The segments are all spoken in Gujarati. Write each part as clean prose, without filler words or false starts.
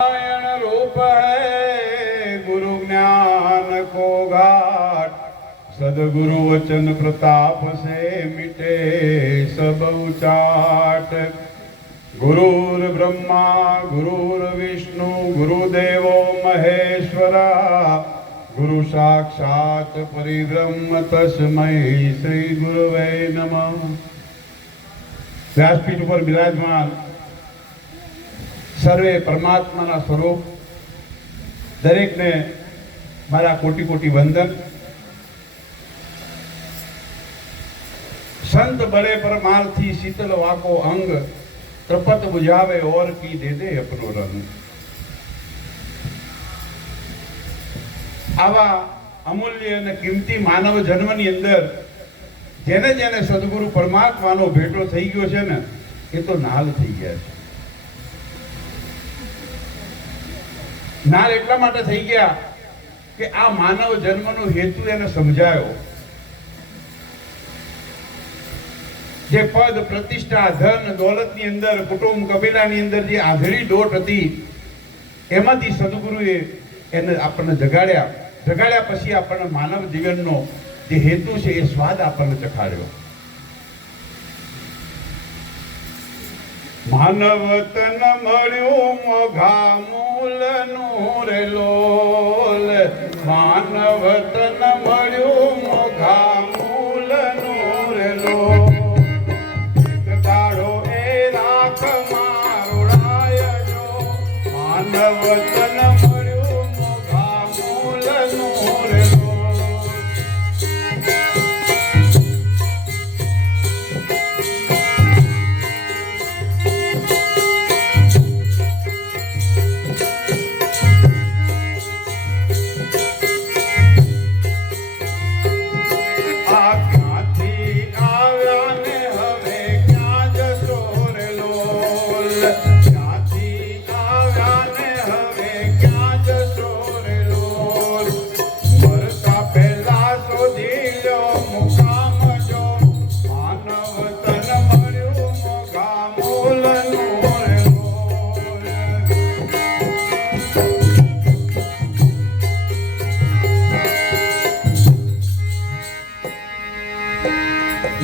नारायण रूप है गुरु ज्ञान को घाट, सदगुरु वचन प्रताप से मिटे सब उचाट। गुरुर ब्रह्मा गुरुर विष्णु गुरुदेवो महेश्वरा, गुरु साक्षात परिब्रह्म तस्मै श्री गुरुवे नमः। व्यासपीठ पर विराजमान सर्वे परमात्मा स्वरूप दरेक ने मारा कोटि कोटि वंदन। संत बड़े परमार थी शीतल वाको अंग, त्रिपत बुझावे और की दे दे अपनो रंग। आवा अमूल्य અને કિંમતી માનવ જન્મની અંદર જેને જેને સદગુરુ પરમાત્માનો ભેટો થઈ ગયો છે ને, એ તો નાલ થઈ ગયા છે। નાલ એટલા માટે થઈ ગયા કે આ માનવ જન્મનો હેતુ એને સમજાયો। જે પદ પ્રતિષ્ઠા ધન દોલતની અંદર કુટુંબ કબીલાની અંદર જે આધળી દોટ હતી, એમાંથી સદગુરુએ એને આપણને જગાડ્યા। જગાડ્યા પછી આપણને માનવ જીવનનો જે હેતુ છે એ સ્વાદ આપણને ચખાડ્યો। માનવ તન મળ્યું મોઘા મૂલનું રે લોલ, માનવ તન મળ્યું મોઘા મૂલનું રે લોલ। એક દાડો એ રાખ મારુડાય જો, માનવ તન મળ્યું મોઘા મૂલનું રે લોલ।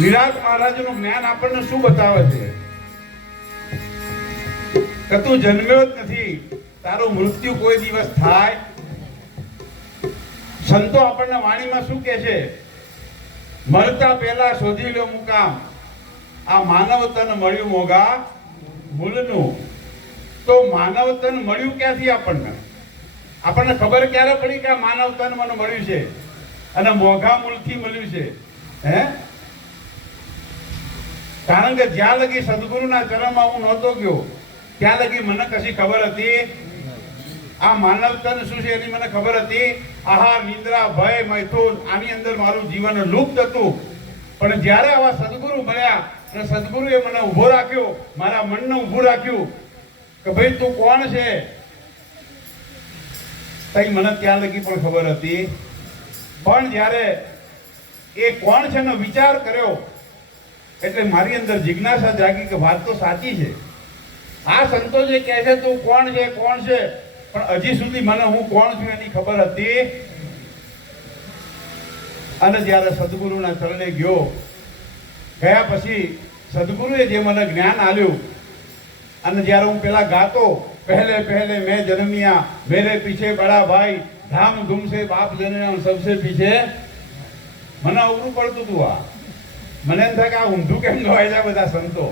નિરાજ મહારાજનું જ્ઞાન આપણને શું બતાવે છે કે તું જન્મ્યો જ નથી, તારું મૃત્યુ કોઈ દિવસ થાય। સંતો આપણને વાણીમાં શું કહે છે? મરતા પહેલા શોધી લો મુકામ, આ માનવ તન મળ્યું મોઘા મૂળનું। તો માનવ તન મળ્યું ક્યાંથી આપણને? આપણને ખબર ક્યારે પડી કે આ માનવ તન મને મળ્યું છે અને મોઘા મૂળથી મળ્યું છે? હે, કારણ કે જ્યાં લગી સદગુરુના ચરણમાં હું નહોતો ગયો ત્યાં લગી મને કશી ખબર હતી? આ માનવ તન શું છે એની મને ખબર હતી? આહાર નિદ્રા ભય મૈથુન આની અંદર મારું જીવન લુપ્ત હતું। પણ જ્યારે આવા સદગુરુ મળ્યા અને સદગુરુએ મને ઊભો રાખ્યો, મારા મનને ઊભું રાખ્યું કે ભાઈ તું કોણ છે, તઈ મને ત્યાં લગી પણ ખબર હતી। પણ જ્યારે એ કોણ છે એનો વિચાર કર્યો એટલે મારી અંદર જિજ્ઞાસા જાગી કે વાત તો સાચી છે। આ સંતો જે કહે છે તું કોણ છે કોણ છે, પણ હજી સુધી મને હું કોણ છું એની ખબર હતી। અને જ્યારે સદગુરુના ચરણે ગયો, ગયા પછી સદગુરુએ જે મને જ્ઞાન આપ્યું, અને જ્યારે હું પેલા ગાતો પહેલે પહેલે મેં જન્મિયા મેરે પીછે બડા ભાઈ, ધામ ધૂમ સે બાપ જન્મ્યા સબસે પીછે, મને અવરું પડતું હતું। આ મને એમ થાય કે આ ઊંધું કેમ ગવાય છે બધા સંતો,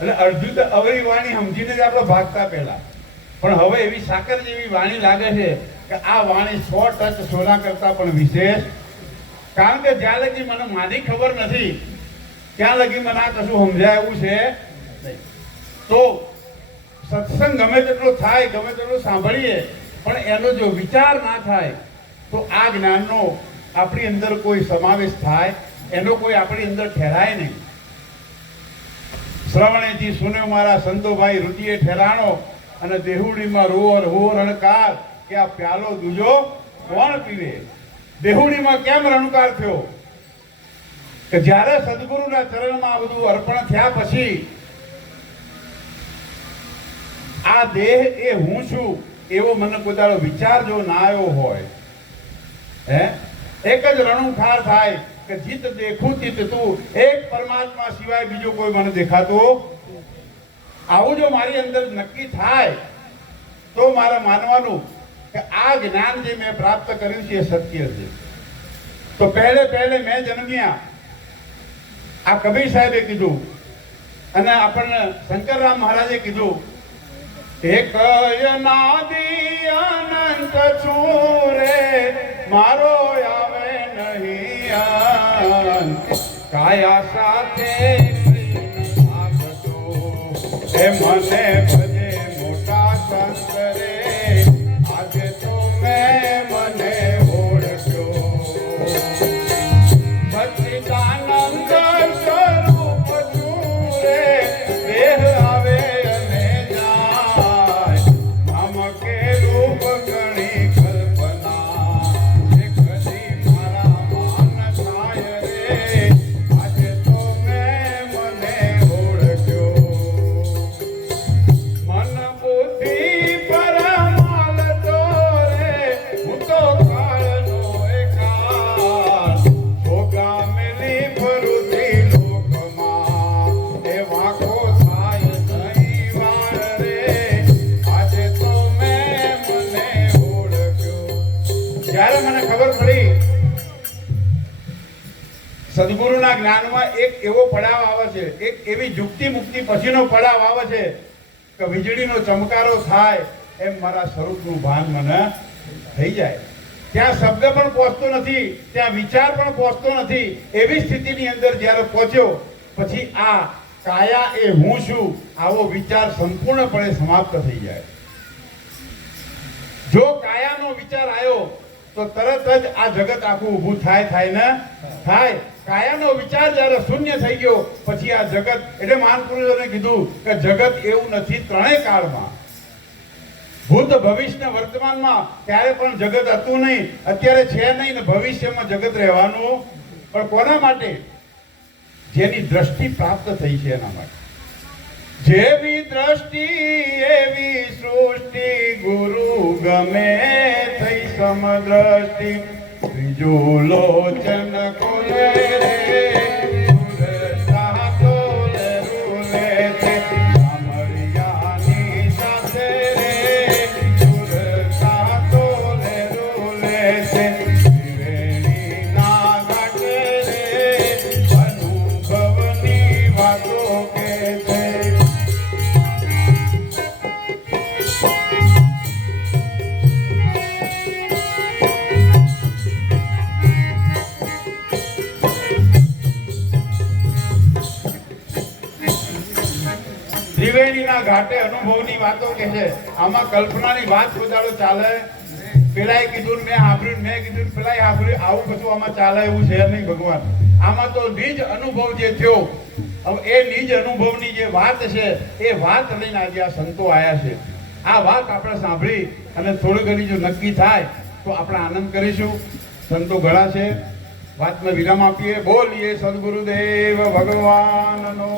એટલે અડધું તો અવરી વાણી સમજીને જ આપણે ભાગતા પહેલા, પણ હવે એવી સાકર જેવી વાણી લાગે છે કે આ વાણી 100% સોના કરતા પણ વિશેષ। કારણ કે જ્યાં લગી મને મારી ખબર નથી ત્યાં લગી મને આ કશું સમજાય એવું છે નહીં। તો સત્સંગ ગમે તેટલો થાય, ગમે તેટલું સાંભળીએ, પણ એનો જો વિચાર ના થાય તો આ જ્ઞાનનો આપણી અંદર કોઈ સમાવેશ થાય, એનો કોઈ આપણી અંદર ઠેરાય નહીં। શ્રવણેજી સુન્યો મારા સંતોભાઈ રુચિએ ઠેરાણો, અને દેહુડીમાં રોર હો રણકાર કે આ પ્યાલો દૂજો કોણ પીવે। દેહુડીમાં કેમ રણકાર થયો કે જ્યારે સદગુરુના ચરણમાં આ બધું અર્પણ થયા પછી આ દેહ એ હું છું એવો મને કોઈ દાડો વિચાર જો ના આવ્યો હોય, હે, એક જ રણુખાર થાય કે જીત દેખું ચિત તું, એક પરમાત્મા સિવાય બીજો કોઈ મને દેખાતો. આવું જો મારી અંદર નક્કી થાય તો મારે માનવાનું કે આ જ્ઞાન જે મેં પ્રાપ્ત કર્યું છે એ સત્ય છે. તો પહેલે મેં જન્મ્યા આ કબીર સાહેબે કીધું અને આપણને શંકરરામ મહારાજે કીધું, એક નાદી અનંત છું રે મારો આવે નહીં અંત, કાયા સાથે એ મને ભજે મોટા શંકરે, આજે તો મેં મને ઓળખ્યો, સચ્ચિદાનંદ સ્વરૂપ છું રે, દેહ આવે અને જાય, નામ કે રૂપ ઘણી કલ્પના, એ કદી મારા માન થાય રે, આજે તો મેં મને ઓળખ્યો, મન બુદ્ધિ પરમાલ દોરે, હું તો કાળનો એકાળ, ભોગા મેલી ફરુતી લોકમાં, એ વાંકો થાય નહીં વાળ રે, આજે તો મેં મને ઓળખ્યો. જ્યારે મને ખબર પડી સદગુરુના જ્ઞાનમાં એક એવો પડાવ આવે છે, એક એવી યુક્તિ મુક્તિ પછીનો પડાવ આવે છે કે વીજળીનો ચમકારો થાય એમ મારા સ્વરૂપનું ભાન મને થઈ જાય. ત્યાં શબ્દ પણ પહોંચતો નથી, ત્યાં વિચાર પણ પહોંચતો નથી, એવી સ્થિતિની અંદર જ્યારે પહોંચ્યો પછી આ કાયા એ હું છું આવો વિચાર સંપૂર્ણપણે સમાપ્ત થઈ જાય. જો કાયાનો વિચાર આવ્યો તો તરત જ આ જગત આખું ઊભું થાય ને થાય. કાયાનો વિચાર જ્યારે શૂન્ય થઈ ગયો પછી આ જગત, એટલે મહાન પુરુષોને કીધું કે જગત એવું નથી ત્રણેય કાળમાં, ભૂત ભવિષ્ય ને વર્તમાનમાં ત્યારે પણ જગત હતું નહીં, અત્યારે છે નહીં ને ભવિષ્યમાં જગત રહેવાનું પણ કોના માટે? જેની દ્રષ્ટિ પ્રાપ્ત થઈ છે એના માટે. જેવી દ્રષ્ટિ એવી સૃષ્ટિ, ગુરુ ગમે થઈ સમદ્રષ્ટિ, ત્રીજું લોચન ખોલે રે, સુરતા તોલે રૂલે છે, સામરિયાની સાથે રે, સુરતા તોલે રૂલે છે, ત્રિવેણીના ઘાટે રે, અનુભવની વાતો કે છે. ત્રિવેણીના ઘાટે અનુભવની વાતો કે છે. આમાં કલ્પનાની વાત પોતાડો ચાલે. પેલાએ કીધું મેં સાંભળ્યું, મેં કીધું પેલાએ સાંભળ્યું, આવું કશું આમાં ચાલે એવું છે નહીં ભગવાન. આમાં તો નિજ અનુભવ જે થયો, હવે એ નિજ અનુભવની જે વાત છે એ વાત લઈને આજે આ સંતો આવ્યા છે. આ વાત આપણે સાંભળી અને થોડી ઘણી જો નક્કી થાય તો આપણે આનંદ કરીશું. સંતો ઘણા છે, વાતને વિરામ આપીએ. બોલીએ સદગુરુદેવ ભગવાનનો.